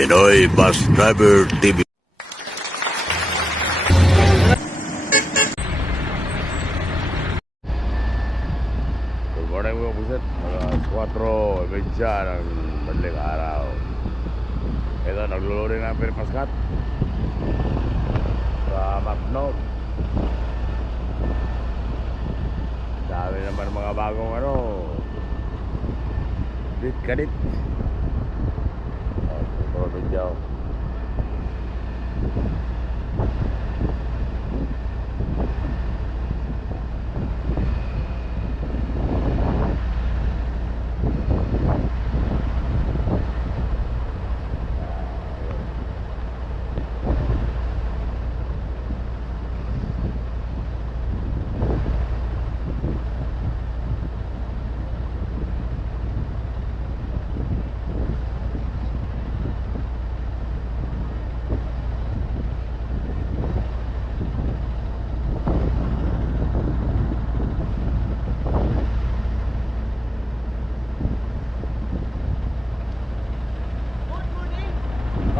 Pinoy Bus Driver TV. Good morning mga pusit. Alas 4:30 ng madaling araw. Ito, nagluluring ng Pilipaskat sa Macnote. Dami naman mga bagong kadit. Ito video.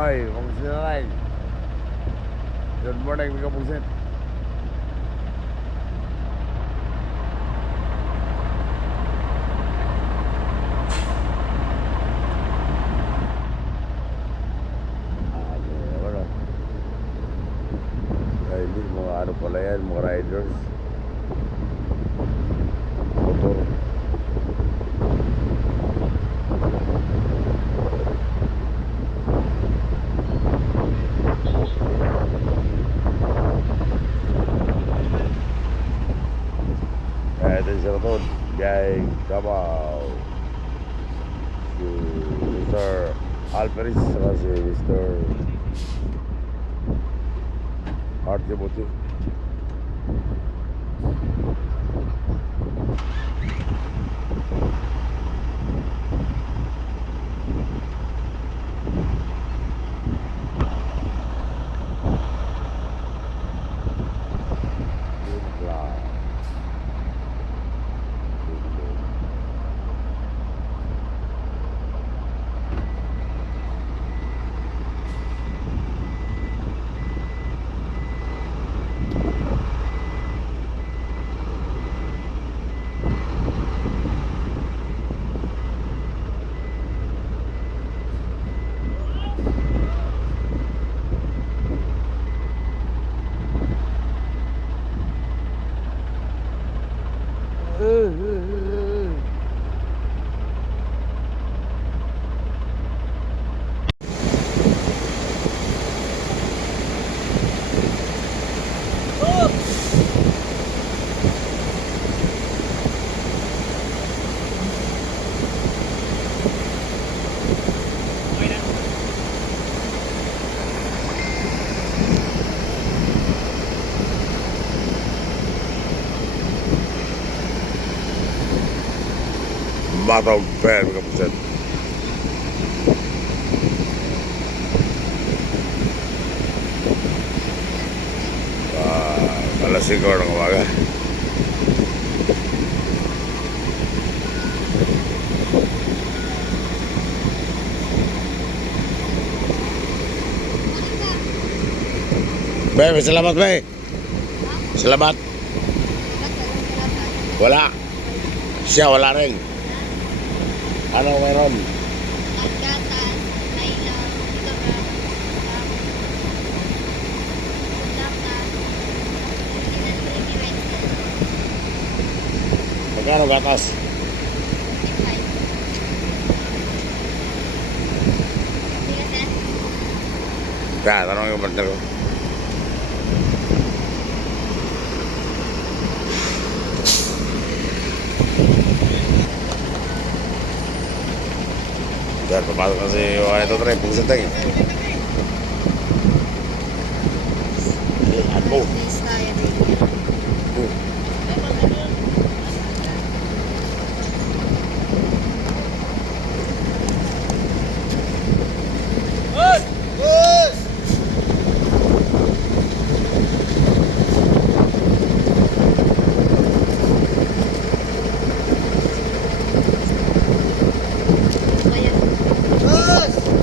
Ay, kamusta na rin? Good morning mga pusit. Hindi mga pala yan, mga riders. Motor. Ito yung sarapon, Jai Kabaw, si Mr. Alperis, saka si Mr. Arte Buti. Batang fan mga pusit. Alas 5 ng umaga. Be, salamat be. Salamat. Wala. Siya wala rin. Ano meron? Gatas, Layla, Magkano gatas? Kaya, tanong yung partner ko. Yan, papasok na si ito tre, pusit tayo. Ako.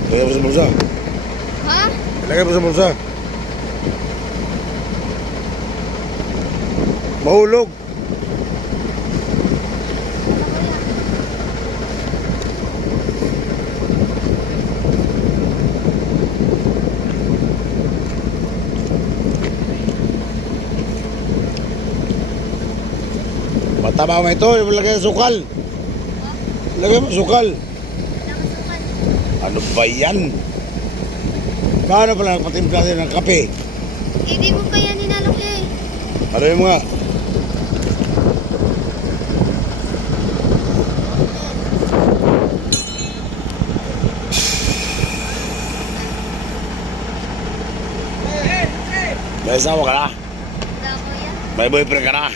Kaya mo sa bulsa. Ilagay mo sa bulsa. Mahulog. Mataba mo ito, ilagay sa sukal. Ilagay mo sukal. Ano ba yan? Paano pala nagpatimpla din ng kape? Hindi mo pa yan ninalok eh. Ano yung mga? May asawa ka na? Wala ko yan. May boyfriend ka na? Wala.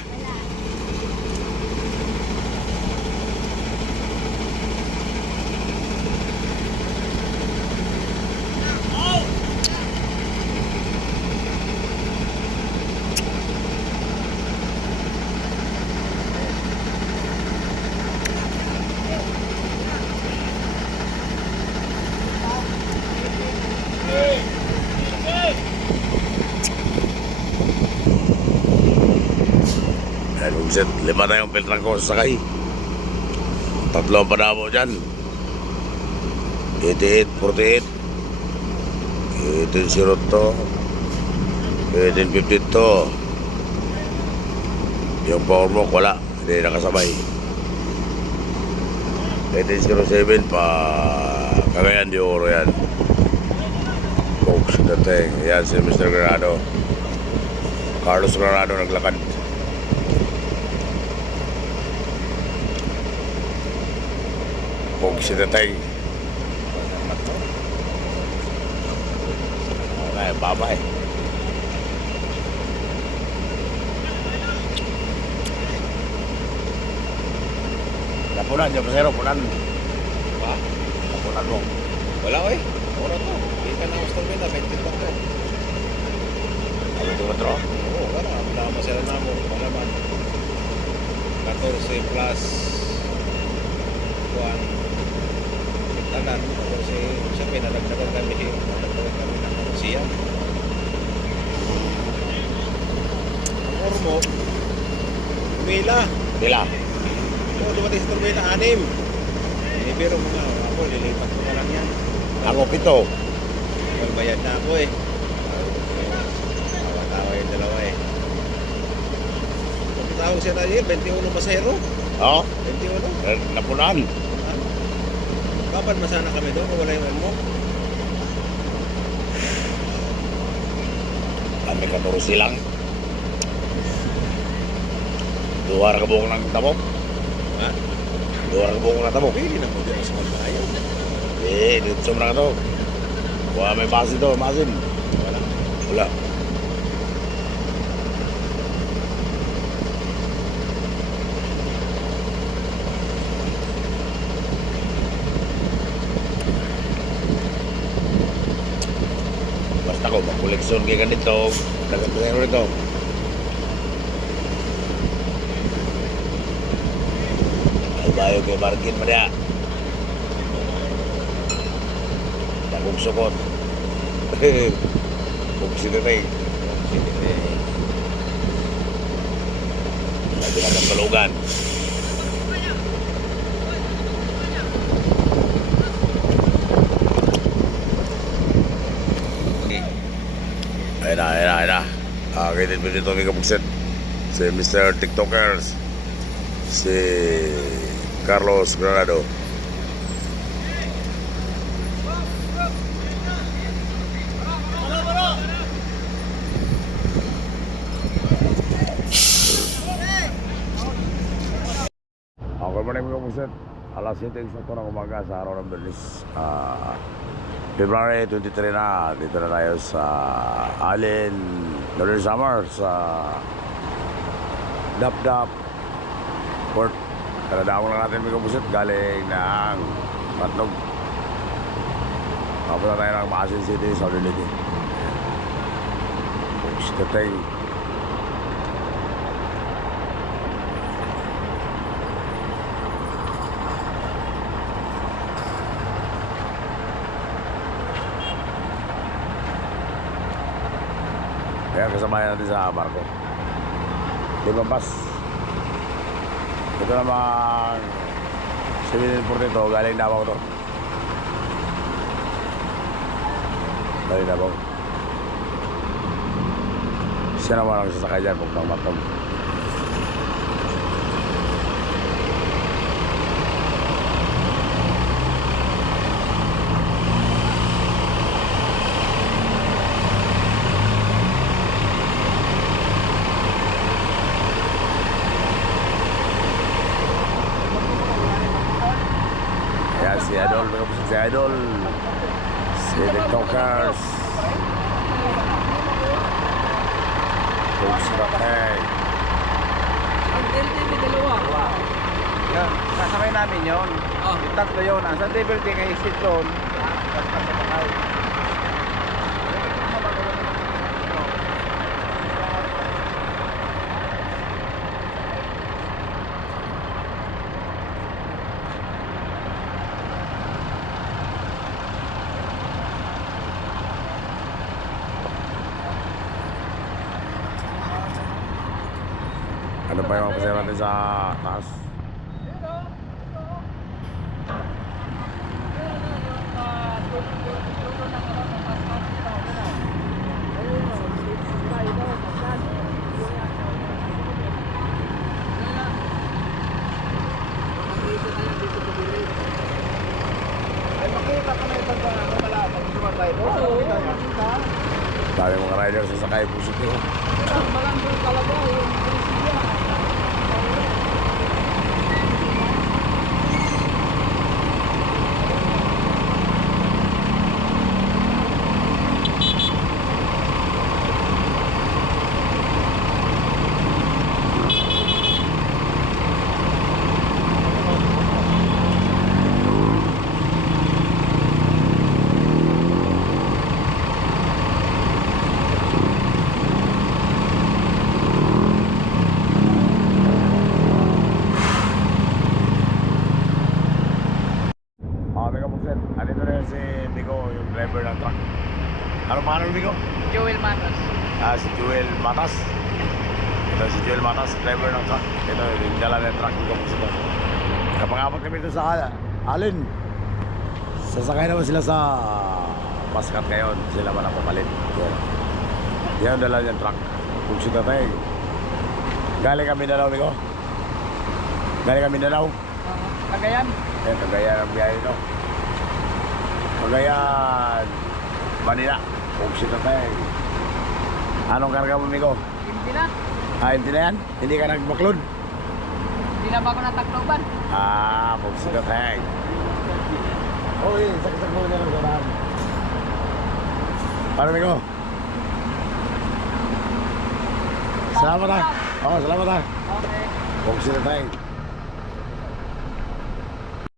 Dahil Bugsit, 5 na yung filtrang ko sasakay. 3 ang panabo dyan. 88, 48. 1802. 1852. Yung power mo, wala. Hindi nakasabay. 1807 pa Cagayan de Oro yan. Folks, dating. Yan si Mr. Granado. Carlos Granado naglakad. Folks, dating. Ay, babay. Napunan, yung pasero, punan. Ha? Napunan mo. Wala ko eh. Ora to. Hindi ka na gusto nila. 24 to. Ano ito matro? Oo, wala. Wala ka masira na mo. Wala man. 14 plus 1. Tanan. 14. Sabi, nalagdagan kami. Nalagdagan kami ng siya. Ang oro mo, umila. Pila. Oo, dumating sa turbina, 6. Pero mga ako, lilipat ko na lang yan. Ako 7. Magbayad na ako eh. Tawa-tawa yung dalawa eh. Pagkatawag siya na yun, 21 masero. Oo. 21. Napunan. Kapan masana kami doon kung wala yung ano mo? Kami 14 lang. Duwar ka buong ng tamo. Ha? Duwar ka buong ng tamo. Pili na mo dyan sa magbayo. Dito na ka to. Wala may basin to, masin. Wala. Wala. Basta ko, mag-koleksyon kay ganito. Dagat-dagat rito. Bayo kay Markin mo niya. Dagong sukot. Bugsi na rin. Sige. Sabi na ng balugan. Ayun na. Kitid mo dito may kabugsit. Si Mr. TikTokers. Si Carlos Granado. Good morning mga kabugsit. Alas 7 eksakto ng umaga sa araw ng Berlis. February 23 na. Dito na tayo sa Allen Northern Summer sa Dap Port. Kaladaan lang natin mga kabugsit. Galing ng Matlog. Papunta tayo ng Maasin City, Southern Leyte. Gusto tayo. Kaya kasamayan natin sa barko. Di ba, Bas? Ito namang 742, galing Davao to. Galing Davao. Siya naman ang sasakay dyan kung matog. Ayan si Idol, may kapusok si Idol. Si TikTokers. Coach Rakay. Ang LTV dalawa. Yan, kasabay namin yun. Oh. Yung tatlo yun. Ang sa table king ay sit doon. Tapos kasabay. Ano pa yung mga pasaya natin sa taas? Ay, makita ka na ito ba? Pag sumatay mo. Dami mga riders sa sakay pusok nyo. Malambot talaga yung prinsipya. Mga kapusok, andito na yun si Migo, yung driver ng truck. Ano pangalan ng Migo? Joel Matos. Si Joel Matas. Ito si Joel Matas, driver ng truck. Ito yung dala ng truck ng kapusok. Kapag-abot kami ito sa Alin. Sasakay naman sila sa Paskat ngayon. Sila man ang papalit. Yan ang dala ng truck. Kapusok na tayo. Galing kami Mindanao, Migo. Galing kami Mindanao. Cagayan. Yan, Cagayan ang biyahe ito. Cagayan, Manila. Kapusok na tayo. Anong karga mo, Migo? Hindi na. Hindi na yan? Hindi ka nagbaklod? Hindi na ba ako natakloban? Kapusok na tayo. Okay, saksak mo na lang sa daan. Paano, Migo? Salamat ha. Salamat ha. Okay. Kapusok na tayo.